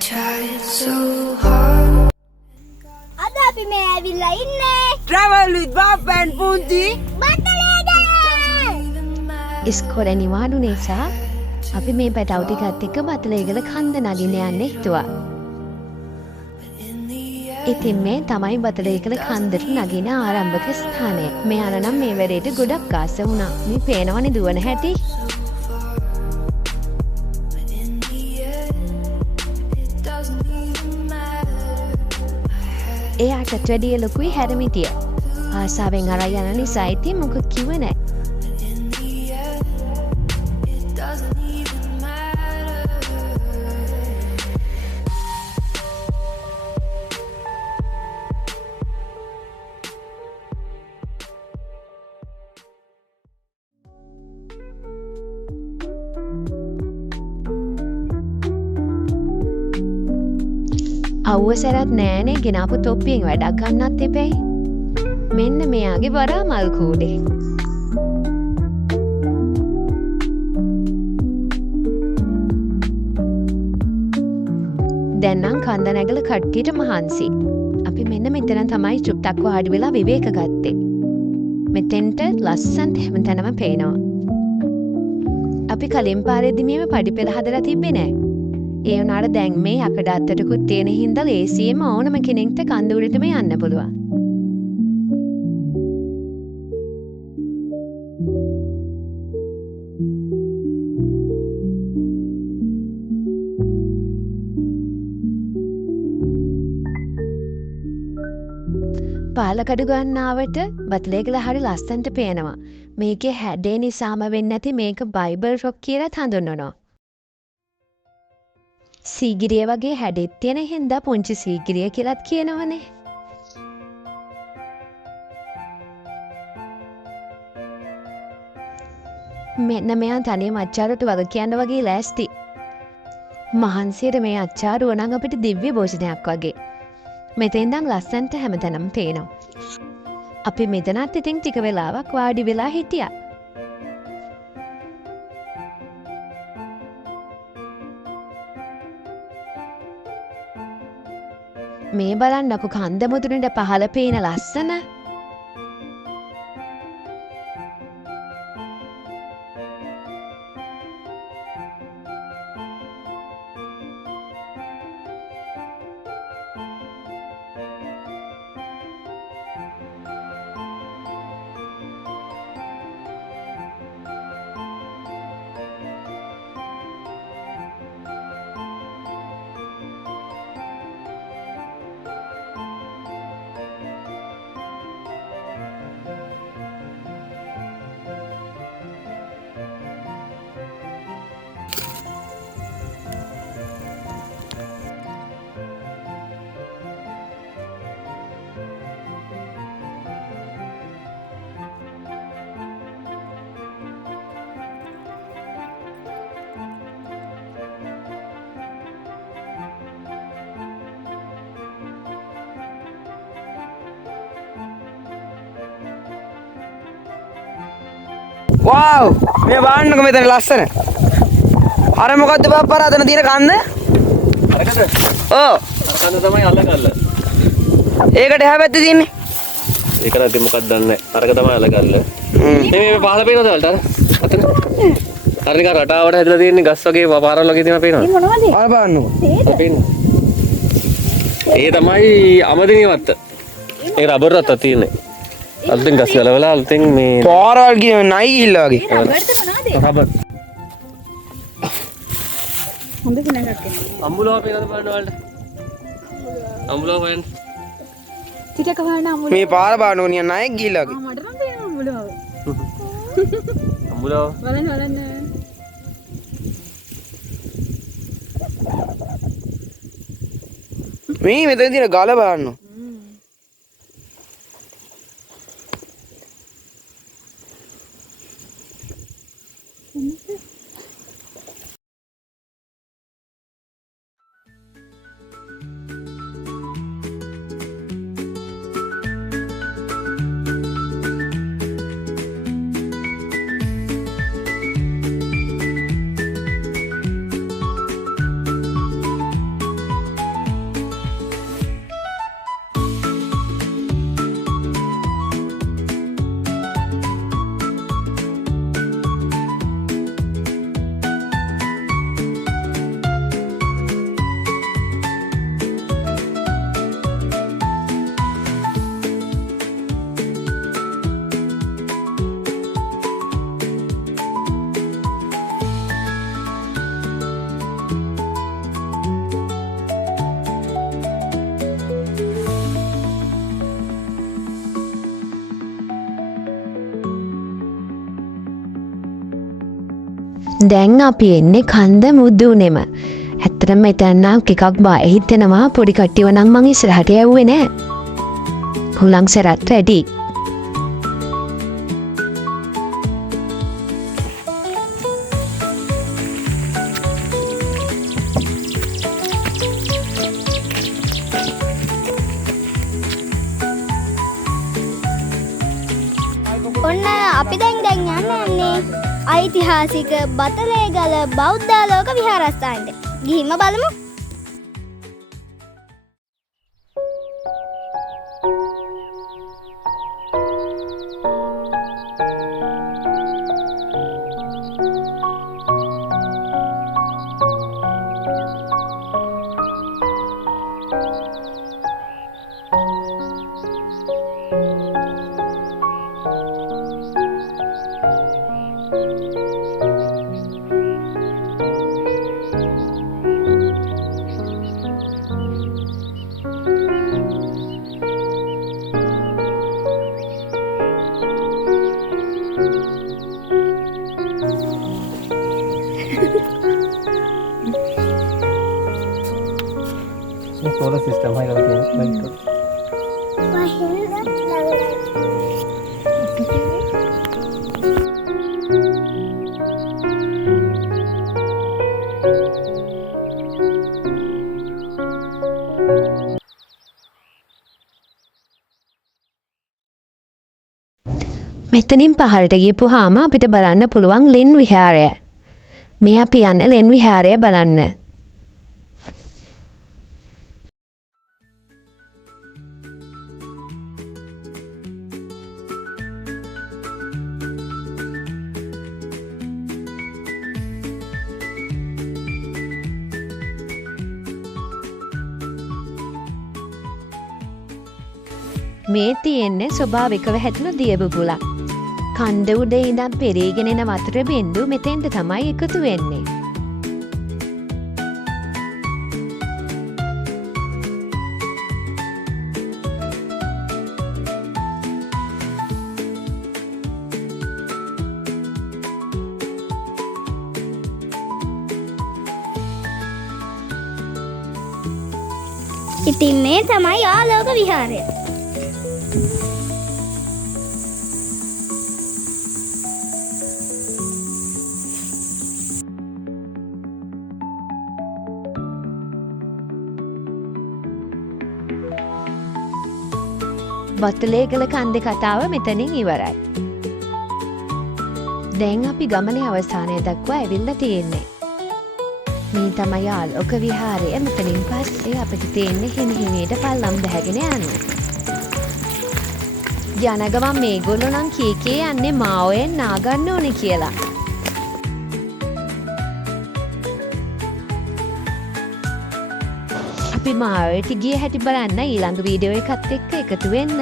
tried so hard. අද අපි මේ ඇවිල්ලා ඉන්නේ Travel with Bob and Punji. ඉස්කෝලේ නිවාඩු නිසා අපි මේ පැටවු ටිකත් එක්ක බතලේගල කන්ද නගින්න යන්න හිතුවා. ඉතින් මේ තමයි බතලේගල කන්දට නගින ආරම්භක ස්ථානය. මේ යන නම් මේ වෙරේට ගොඩක් ආස වුණා. මේ පේනවනේ දුවන හැටි. එයාටත් වැඩිය ලොකුයි හැරමිටිය. ආසාවෙන් අරන් යන නිසා ඉතින් මොකද කිව්වේ නැහැ. අවසරත් නෑනේ ගෙනාපු තොප්පියෙන් වැඩක් ගන්නත් එපැයි. මෙන්න මෙයාගේ වරා මල් කූඩේ. දැන් නම් කන්ද නැගල කට්ටියට මහන්සි. අපි මෙන්න මෙතන තමයි චුට්ටක් වාඩි වෙලා විවේක ගත්තේ. මෙතෙන්ට ලස්සනට හැමතැනම පේනවා. අපි කලින් පාරේදී මේව පඩිපෙළ හදලා තිබ්බේ නෑ. ඒ වුණාට දැන් මේ යකඩ අත්තටකුත් තියෙන හින්දා ලේසියෙන්ම ඕනම කෙනෙක්ට කන්ද උඩටම යන්න පුළුවන්. පාලකඩු ගන්නාවට බතලේගල හරි ලස්සනට පේනවා. මේකේ හැඩේ නිසාම වෙන්නේ නැති මේක බයිබල් රොක් කියලා හඳුන්වනවා. සීගිරිය වගේ හැඩෙත් තියෙන හින්දා පුංචි සීගිරිය කියලාත් කියනවනේ. මෙන්න මෙයා තනියම අච්චාරුවට වග කියන්න වගේ ලෑස්ති. මහන්සියට මේ අච්චාරුව නම් අපිට දිව්‍ය භෝජනයක් වගේ. මෙතෙන් ඉඳන් ලස්සනට හැමතැනම පේනවා. අපි මෙතනත් ඉතින් ටික වෙලාවක් වාඩි වෙලා හිටියා. මේ බලන්නකො කන්ද මුදුනට පහළ පේන ලස්සන. Wow! මේ බලන්නකො මෙතන ලස්සන. අර මොකද්ද බප්පර අතන තියෙන කන්ද? අරකද? ඔව්. අර කන්ද තමයි අල්ලගල්ල. ඒකට එහා පැත්තේ තියෙන්නේ. ඒක නැති මොකක්ද දන්නේ නැහැ. අරක තමයි අල්ලගල්ල. මේ පහළ පේනවද වලට අර? අතන. අර නිකන් රටාවට හැදලා තියෙන ගස් වගේ පාරවල් වගේ තියෙනවා පේනවද? මේ මොනවද? අර බලන්නකො. ඔය පේන්නේ. ඒ තමයි අමදිනිය වත්ත. ඒ රබර් වත්ත තියෙන්නේ. අලුතෙන් ගස් ගලවලා අලුතෙන් මේ පාරවල් කියන නයි ගිහිල්ලා වගේ. රබර්ද මොනවද? රබර්. හොඳ කෙනෙක් එන්නේ. අම්බුලාව පේනවද බලන්න වලට? අම්බුලාව හොයන්න. ටිකක් හොයන්න අමුල. මේ පාර බලන්නකො නිකන් නයි ගිහිල්ලා වගේ. මට නම් පේනවා අමුලව. අම්බුලාව. බලන්න. මේ මෙතන තියෙන ගල බලන්න. දැන් අපි එන්නේ කන්ද මුදුනේම. ඇත්තටම එතන ටිකක් බය හිතෙනවා පොඩි කට්ටියව නම් මං ඉස්සරහට යවුවේ නෑ. හුලං සරත් වැඩි. ඔන්න අපි දැන් යන්නේ ඓතිහාසික බතලේගල බෞද්ධාලෝක විහාරස්ථානයට. ගිහින්ම බලමු. solar system hai kalau gitu. මෙතනින් පහළට ගියපුවාම අපිට බලන්න පුළුවන් ලෙන් විහාරය. මේ අපි යන්නේ ලෙන් විහාරය බලන්න. මේ තියෙන්නේ ස්වභාවිකව හැදුණු දිය බුබුලක්. කන්ද උඩ ඉඳන් පෙරීගෙන එන වතුර බින්දු මෙතෙන්ට තමයි එකතු වෙන්නේ. ඉතින් මේ තමයි ආලෝක විහාරය. බත්තලේගල කන්දේ කතාව මෙතනින් ඉවරයි. දැන් අපි ගමනේ අවසානය දක්වා ඇවිල්ලා තියෙන්නේ. මේ තමයි ආලෝක විහාරය. මෙතනින් පස්සේ අපිට තියෙන්නේ හිමිහිමීට පල්ලම් දැහැගෙන යන්න. යන ගමන් මේගොල්ලෝ නම් කීකේ යන්නේ මාවෙන් නාගන්න ඕනේ කියලා. අපි මාවට ගිය හැටි බලන්න ඊළඟ වීඩියෝ එකත් එක්ක එකතු වෙන්න.